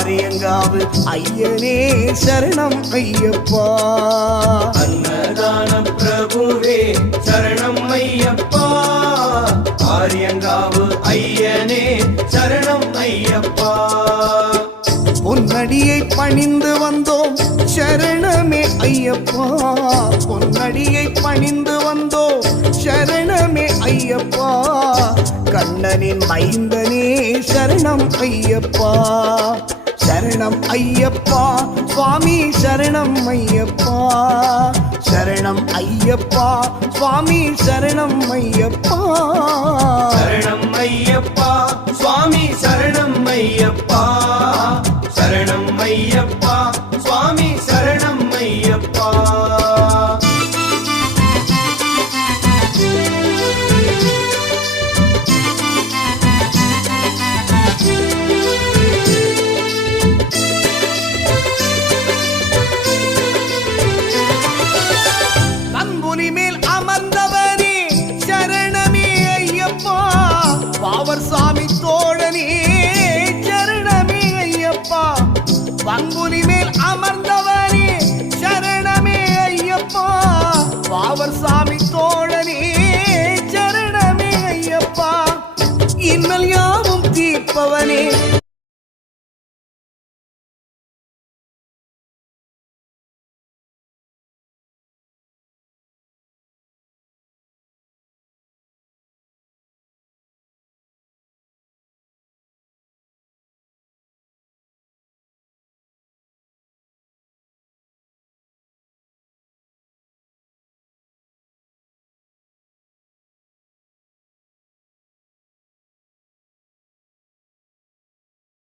ஆரியங்காவு ஐயனே சரணம் ஐயப்பா. அன்னதான பிரபுவே சரணம் ஐயப்பா. ஆரியங்காவு ஐயனே சரணம் ஐயப்பா. பொன்னடியை பணிந்து வந்தோம் சரணமே ஐயப்பா. பொன்னடியை பணிந்து வந்தோம் சரணமே ஐயப்பா. கண்ணனின் மைந்தனே சரணம் ஐயப்பா. சரணம் ஐயப்பா சுவாமி சரணம் ஐயப்பா. சரணம் ஐயப்பா சுவாமி சரணம் ஐயப்பா. சரணம் ஐயப்பா சுவாமி சரணம் ஐயப்பா. சரணம் ஐயப்பா சுவாமி சரணம் ஐயப்பா. நம்புலி மேல் அமர்ந்தவனே சரணமே ஐயப்பா. பாவர் சாமி தோழனே சரணமே ஐயப்பா. பங்குனி மேல் அமர்ந்தவனே சரணமே ஐயப்பா. பாவர் சாமி தோழனே சரணமே ஐயப்பா. இன்னல் யாவும் தீர்ப்பவனே